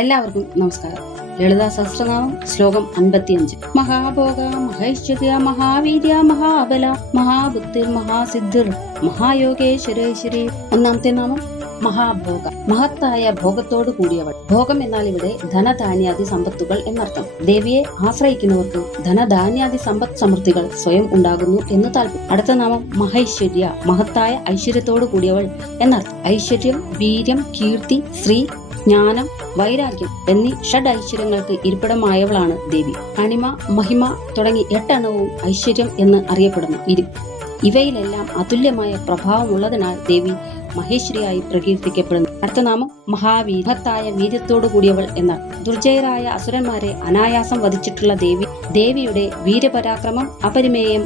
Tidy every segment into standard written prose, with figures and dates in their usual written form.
എല്ലാവർക്കും നമസ്കാരം. ലളിതാ സഹസ്രനാമം ശ്ലോകം 55. മഹാഭോഗ മഹൈശ്വര്യ മഹാവീര്യ മഹാബല മഹാബുദ്ധിർ മഹാസിദ്ധിർ മഹായോഗേശ്വരേശ്വരി. ഒന്നാമത്തെ നാമം മഹാഭോഗ, മഹത്തായ ഭോഗത്തോട് കൂടിയവൾ. ഭോഗം എന്നാൽ ഇവിടെ ധനധാന്യാദി സമ്പത്തുകൾ എന്നർത്ഥം. ദേവിയെ ആശ്രയിക്കുന്നവർക്ക് ധനധാന്യാദി സമ്പത്ത് സമൃദ്ധികൾ സ്വയം ഉണ്ടാകുന്നു എന്ന് താല്പര്യം. അടുത്ത നാമം മഹൈശ്വര്യ, മഹത്തായ ഐശ്വര്യത്തോട് കൂടിയവൾ എന്നർത്ഥം. ഐശ്വര്യം, വീര്യം, കീർത്തി, ശ്രീ, ജ്ഞാനം, വൈരാഗ്യം എന്നീ ഷഡ് ഐശ്വര്യങ്ങൾക്ക് ഇരിപ്പിടമായവളാണ് ദേവി. അണിമ, മഹിമ തുടങ്ങി 8 എണ്ണവും ഐശ്വര്യം എന്ന് അറിയപ്പെടുന്നു. ഇവയിലെല്ലാം അതുല്യമായ പ്രഭാവമുള്ളതിനാൽ ദേവി മഹേശ്വരിയായി പ്രകീർത്തിക്കപ്പെടുന്നു. അടുത്ത നാമം മഹാവീർ, മഹത്തായ വീര്യത്തോടു കൂടിയവൾ എന്നാണ്. ദുർജയരായ അസുരന്മാരെ അനായാസം വധിച്ചിട്ടുള്ള ദേവിയുടെ വീരപരാക്രമം അപരിമേയം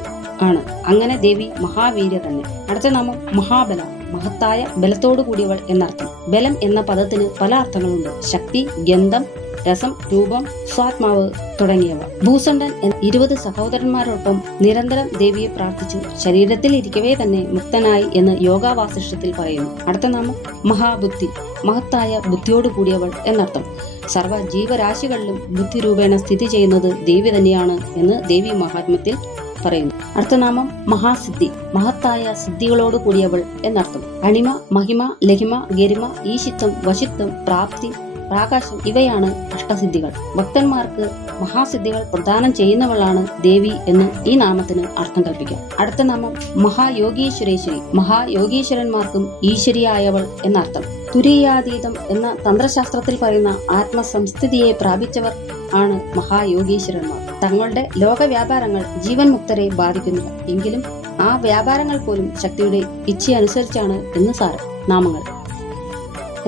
ആണ്. അങ്ങനെ ദേവി മഹാവീര്യ തന്നെ. അടുത്ത നാമം മഹാബല, മഹത്തായ ബലത്തോടു കൂടിയവൾ എന്നർത്ഥം. ബലം എന്ന പദത്തിന് പല അർത്ഥങ്ങളുണ്ട്. ശക്തി, ഗന്ധം, രസം, രൂപം, സ്വാത്മാവ് തുടങ്ങിയവ. ഭൂസണ്ഡൻ 20 സഹോദരന്മാരോടൊപ്പം നിരന്തരം ദേവിയെ പ്രാർത്ഥിച്ചു. ശരീരത്തിൽ ഇരിക്കവേ തന്നെ മുക്തനായി എന്ന് യോഗാവാസിഷ്ടത്തിൽ പറയുന്നു. അടുത്ത നാമം മഹാബുദ്ധി, മഹത്തായ ബുദ്ധിയോട് കൂടിയവൾ എന്നർത്ഥം. സർവ്വ ജീവരാശികളിലും ബുദ്ധിരൂപേണ സ്ഥിതി ചെയ്യുന്നത് ദേവി തന്നെയാണ് എന്ന് ദേവി മഹാത്മ്യത്തിൽ പറയുന്നു. അടുത്ത നാമം മഹാസിദ്ധി, മഹത്തായ സിദ്ധികളോട് കൂടിയവൾ എന്നർത്ഥം. അണിമ, മഹിമ, ലഹിമ, ഗരിമ, ഈശിത്വം, വശിത്വം, പ്രാപ്തി, പ്രാകാശം ഇവയാണ് അഷ്ടസിദ്ധികൾ. ഭക്തന്മാർക്ക് മഹാസിദ്ധികൾ പ്രദാനം ചെയ്യുന്നവളാണ് ദേവി എന്ന് ഈ നാമത്തിന് അർത്ഥം കൽപ്പിക്കാം. അടുത്ത നാമം മഹായോഗീശ്വരേശ്വരി, മഹായോഗീശ്വരന്മാർക്കും ഈശ്വരിയായവൾ എന്നർത്ഥം. തുരീയാതീതം എന്ന തന്ത്രശാസ്ത്രത്തിൽ പറയുന്ന ആത്മസംസ്ഥിതിയെ പ്രാപിച്ചവർ ആണ് മഹായോഗീശ്വരന്മാർ. തങ്ങളുടെ ലോക വ്യാപാരങ്ങൾ ജീവൻ മുക്തരെ ബാധിക്കുന്നില്ല. എങ്കിലും ആ വ്യാപാരങ്ങൾ പോലും ശക്തിയുടെ ഇച്ഛയനുസരിച്ചാണ് എന്ന് സാരം. നാമങ്ങൾ: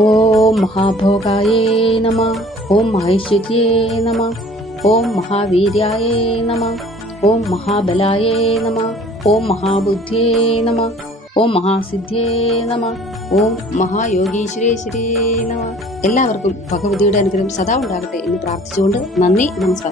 ഓം മഹാഭോഗായേ നമ, ഓം മഹേശ്വര്യേ നമ, ഓം മഹാവീര്യായേ നമ, ഓം മഹാബലായേ നമ, ഓം മഹാബുദ്ധ്യേ നമ, ഓം മഹാസിദ്ധ്യേ നമ, ഓം മഹായോഗീശ്വരേശ്വരേ നമ. എല്ലാവർക്കും ഭഗവതിയുടെ അനുഗ്രഹം സദാ ഉണ്ടാകട്ടെ എന്ന് പ്രാർത്ഥിച്ചുകൊണ്ട് നന്ദി, നമസ്കാരം.